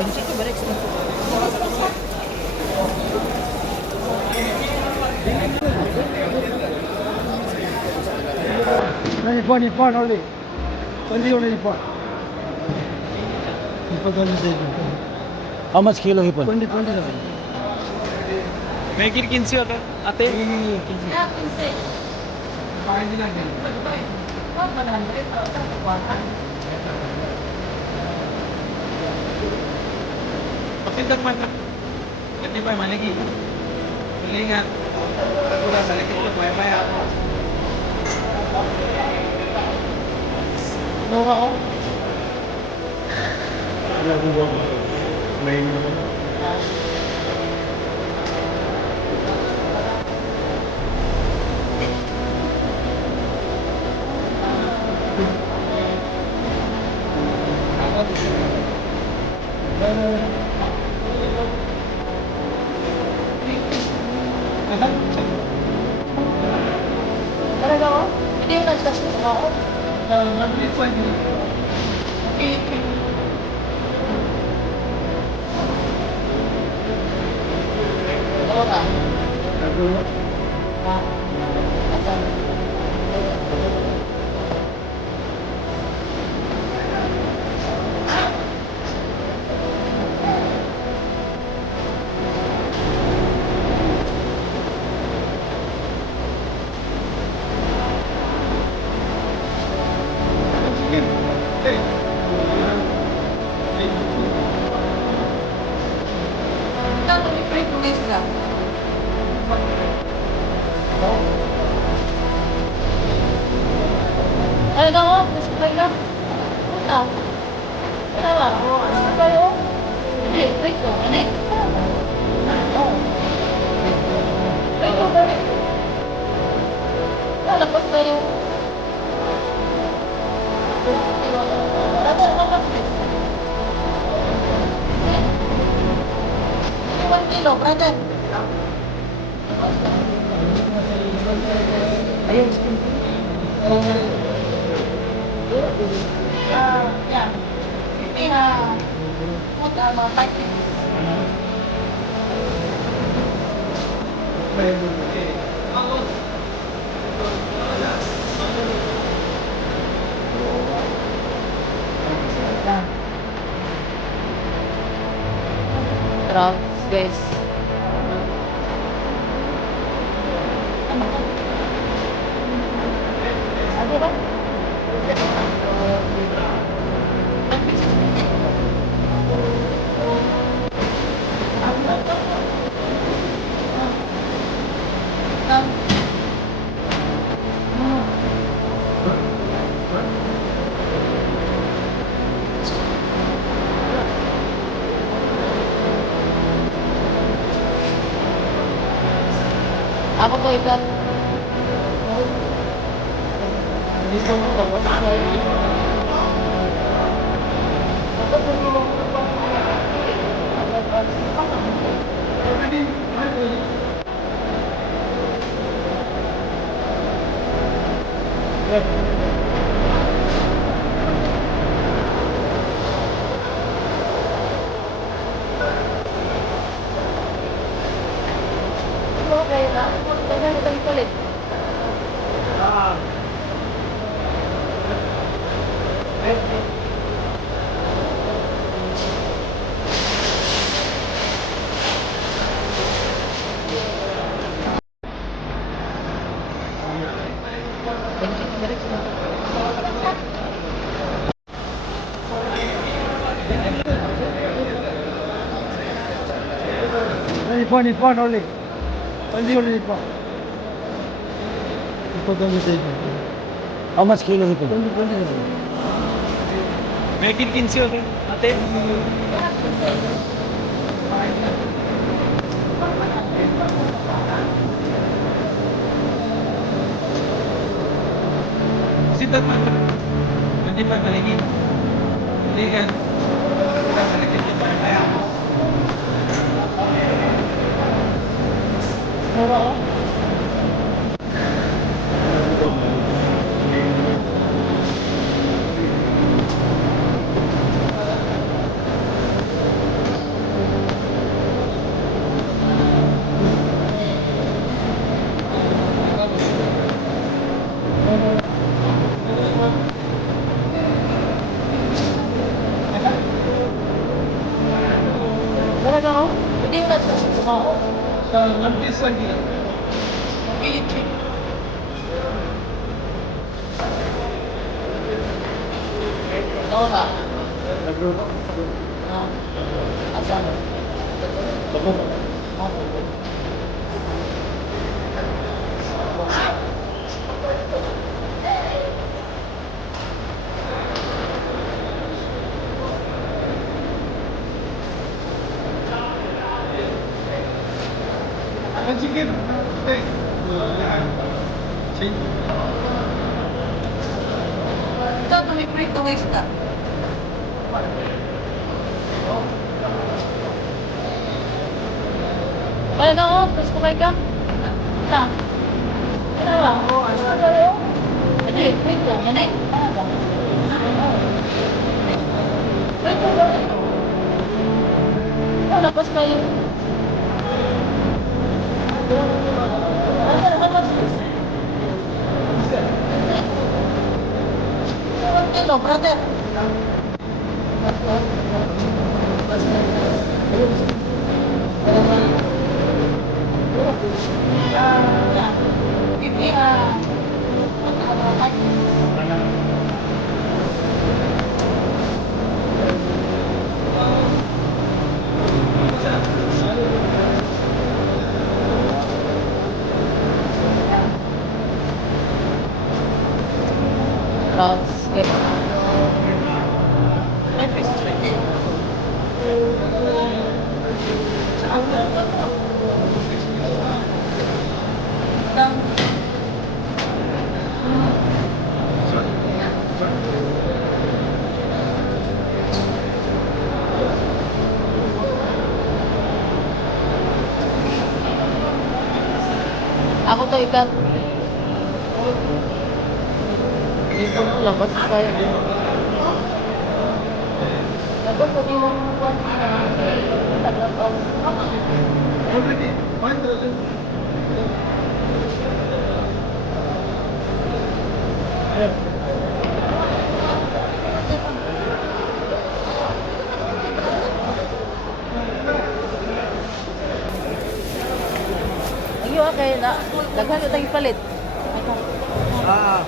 Dito balik sa Nippon only. Only Nippon. Nippon only there. How much kilo hipon? 27. May 15 ate. Ate? Pasindag man. Ganti pa maligi. Malingan. Pagkula sa likit ko maya. Ano ako? Ano ko ba? May naman. Talaga ako? Hindi mo nag-test ako? Oo ka? Talaga ako? Nasabay ka? Ah. Tama. Nasabay ako? Hindi. Wait ko. Ano eh? Oo. Wait ko ba? Lalapag na yung... One kilo, brother. Ayun. Yeah. Ini mudah makan. Terus, guys. Ada kan? Apa tuh ikan? Dito mo tapos okay na. Tingnan ito ulit. Nippon only. Only Nippon. Nippon only there. How much kilo hipon? 27. May 15 ate. Ate? Sindag man. Ganti pa maligi. Malingan. Pagkula sa likit ko maya. Ano ako? Sulat na sa ako. Sa labis lagi. Oo nga. Nagluto. Ah. Asan? Babo. Ako. Ang chicken. Hey. Chicken. Ito, tumiprito ng isda. Wala na ako, tapos kumain ka. Na. Ano ba? Ano ba kayo? Ano eh, prito. Yan eh. Ano ba? Prito ba? Oh, lapas kayo. Ito, brother. Ako to ikat. Dito mo labas kayo. Ako to di mo kuwan na tagapaw. Already. Fine, brother. Ayo okay na. Daghan utang ipalit. Ah.